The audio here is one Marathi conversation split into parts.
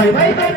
bye bye bye.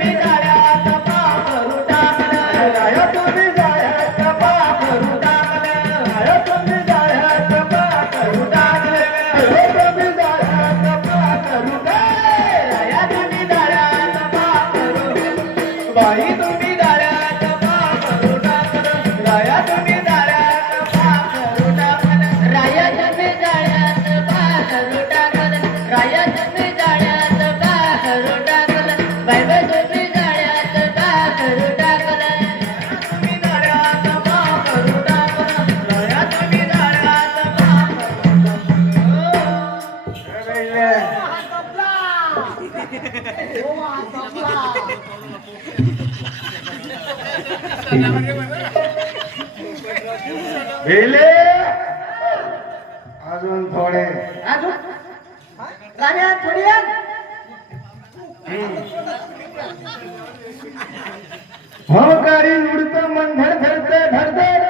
भेले अजून थोडे. अजून? राण्या थोडी. हो. गाडी उडत मन धडधडत धडधडती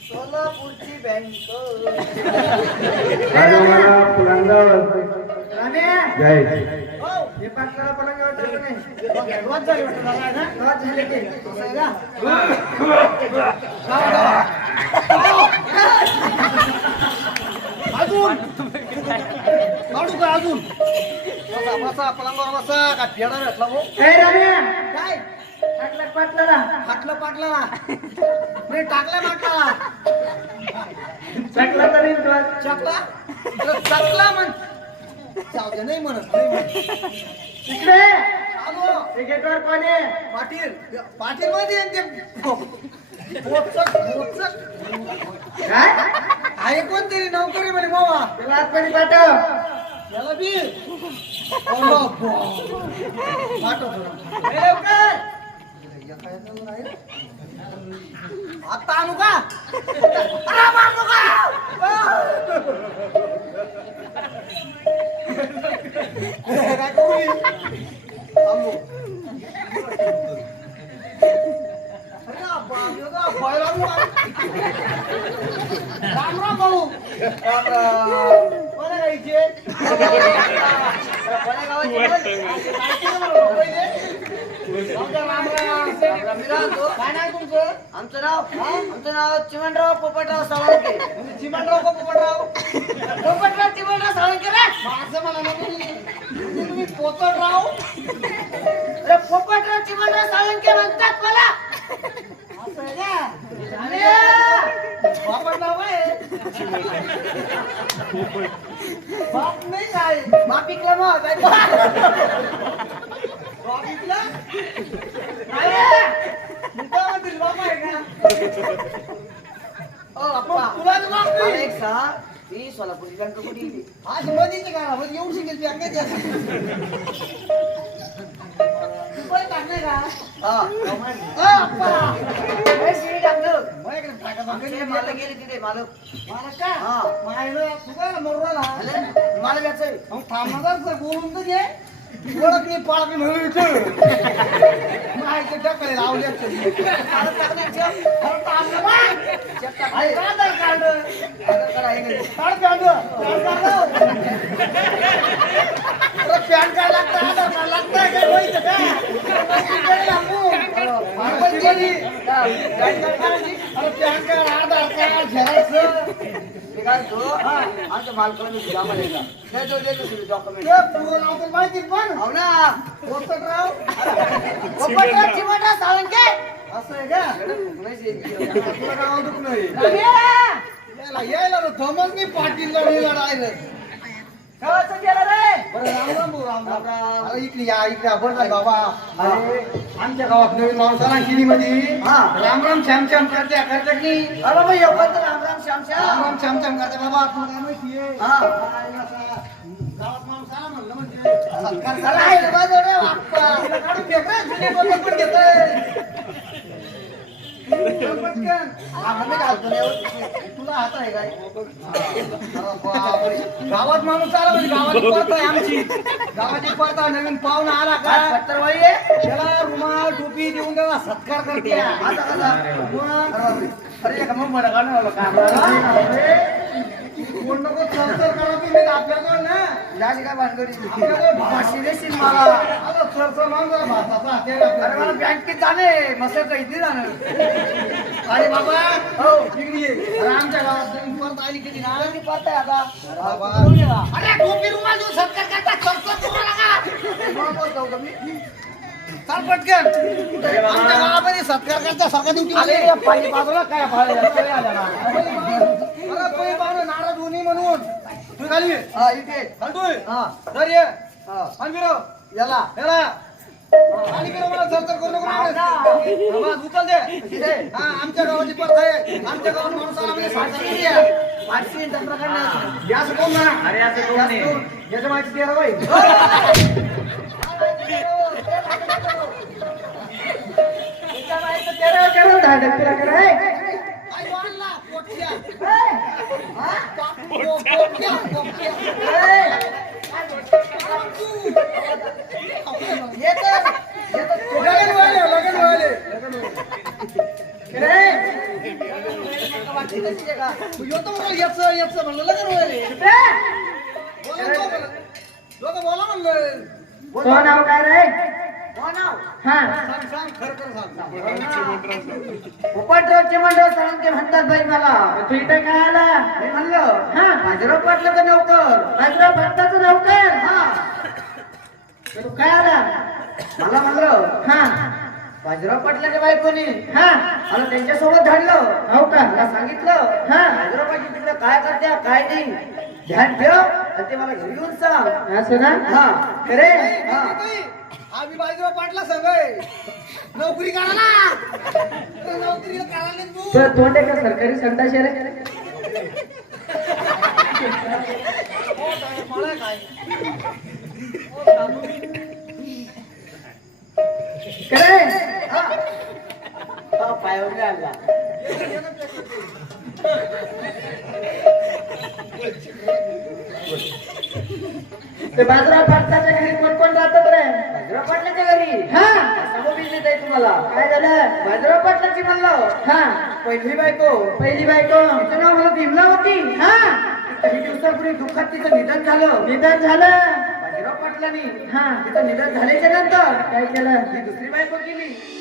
सोलापूरची बँक राण्या हो, हे पाटलाला पलंगावर ठेवलं नाही. रोज झाली वाटतं दादा, ना? रोज झाले ते. अजून काढू का अजून? बसा बसा पलंगावर बसा. का पेडा भेटला भाऊ? काय? टाकलं पाटलाला. फाटलं पाटलाला? नाही टाकलं पाटलाला? चकला तरी तुला चकला? तर चकला म्हण. जाऊ दे नाही म्हणत नाही म्हणत. तिकडे आलो. क्रिकेटवर कोण आहे पाटील पाटील मध्ये आहे ते? काय? आहे कोणतरी नोकरी म्हणे बाबा तुला आतमध्ये पाठव. याला बी. पाठव थोडं. ए, लवकर. आता आणू का? अरे, मारू का? ए, काय करू मी? थांबू. अरे, अब्बा, मी आता पाय लागू का? राम राम आमचं नाव आमचं नाव चिमणराव पोपटराव सावळके चिमणराव का पोपटराव पोपटराव चिमणराव सावळके राम माझं म्हणा राम. मी राहतो. काय नाव तुमचं आमचं नाव आमचं नाव पोपटराव साळुंके म्हणजे चिमणराव का पोपटराव पोपटराव चिमणराव साळुंके रे असं मला नको म्हणजे तुम्ही पोपटराव अरे पोपटराव चिमणराव साळुंके म्हणतात मला असं आहे का अरे, पोपटराव आहे बाप नाही काय बाप इकला मग काय बाप इकला अरे, मुद्दा म्हणतील बाप आहे का ओ अप्पा तुला तर बाप नाही एक सा ही सोलापूरची बँक कुठे गेली आज मधीची का मध्ये येऊ शकेल बँक आहे रुपये टाकले का हा ओ अप्पा हे शिडी टाकलं माझ्याकडे टाका मला गेली तिथे मालक. मला का? हा. माझ्या तू काय मोरला मला मग थांबणार बोलून तर घे. ओळख नाही पाळख नाही? म्हणून माहिती टाकले लावले पॅन कार्ड लागतं आधार कार्ड लागतं काय माहिती का पॅन कार्ड आधार कार्ड मी काय म्हणतो, आमच्या. देतो, देतो सुद्धा document. ते पूर्ण नाव तर माहिती पण हो ना. पोपटराव पोपटराव चिमणराव साळुंके. असं आहे का माहिती आहे. आपलं गाव दुखणं आहे. यायला यायला ना थमच नाही पाटील राहिलं रे. बरं राम राम भाऊ, राम राम राम. अरे इकडे या इकडे. बरं झालं बाबा अरे आमच्या गावात नवीन माणूस आला केली मध्ये हा. राम राम श्याम श्याम करते करते की नाही? अरे बाई, एवढं तर राम राम श्याम राम श्याम. राम श्याम श्याम करते बाबा तुला तिला हात आहे काय. गावात माणूस आला म्हणजे गावाची परत आहे आमची गावाची परत आहे. नवीन पाहुणा आला का पत्तरवाळी आहे? त्याला रुमाल टोपी देऊन त्याला सत्कार करते आता कसा? मग अरे मग मला आलो का? कोण नको चरचर करा तुम्ही आपल्याकडं ना जाशी काय भानगडी? आपल्याकडं देशील मला. आता चरचर माग जरा भाताचा आहे अरे मला. बँकेत जाणे मस्त काही नाही जाणं अरे बाबा हो इकडे ये. अरे आमच्या गावात नवीन परत आली किती ना आता बाबा. बोलू दे ना. अरे टोपी रुमाल देऊन सत्कार करता चरचर मग बोलतो का मी? चाल पटकन आमच्या गावामध्ये सत्कार करता सगळ्या आले बाजूला काय फाळ आहे? होणी म्हणून तू. हा, इथे. खाली तू ये. हा, तर ये हा. आणि फिरव. याला. याला. आणि फिरव मला चरचर करू नको हा, ना. आवाज उचल दे इथे. हा आमच्या गावाची परत आहे आमच्या गावात माणूस आला म्हणजे आहे. पाचशे तंत्रज्ञान. हे कोण ना अरे असं कोण नाही. याच्या माहिती बाई आई वाढला, पोटक्या. हा? पो- पोटक्या, पोटक्या. लगन व्हायले, लगन व्हायले. तू येतो म्हणलं, याचं, याचं म्हणलं, लगन व्हायले. बोला म्हणलं. नाव काय रे कोण हा. पोपटराव चिमणराव साळुंके म्हणतात बाई मला. तू इथे काय आला? मी म्हणलं हा. बाजीराव पाटलं का नौकर. बाजीराव भक्ताचं नौकर? हा. तर तू काय आला? मला म्हणलं हा. बाजीराव पाटलाच्या बायकोनी. हा. मला त्यांच्यासोबत धाडलं. हो का? मला सांगितलं हा. बाजीराव पाटील तिकडे काय करत्या काय नाही. ध्यान ठेव आणि ते मला घरी येऊन सांग. असं ना? हा. खरे हा. बाई, आम्ही बाजीराव पाटला आहे. नोकरी करायला. नोकरी करायला तर तोंड आहे का सरकारी आहे रे करे हा. हा, पायावर आणला ते बाजरा पाटलाच्या पाटलाच्या घरी. हा. समोर आहे तुम्हाला. काय झालं? बाजरा पाटलाची म्हणलं. हा. पहिली बायको. पहिली बायको. तिचं नाव मला भीमलावती हा. काही दिवसापूर्वी दुःखात तिचं निधन झालं. निधन झालं. बाजीराव पाटलांनी हा. तिचं निधन झाल्याच्यानंतर काय केलं? ती दुसरी बायको केली.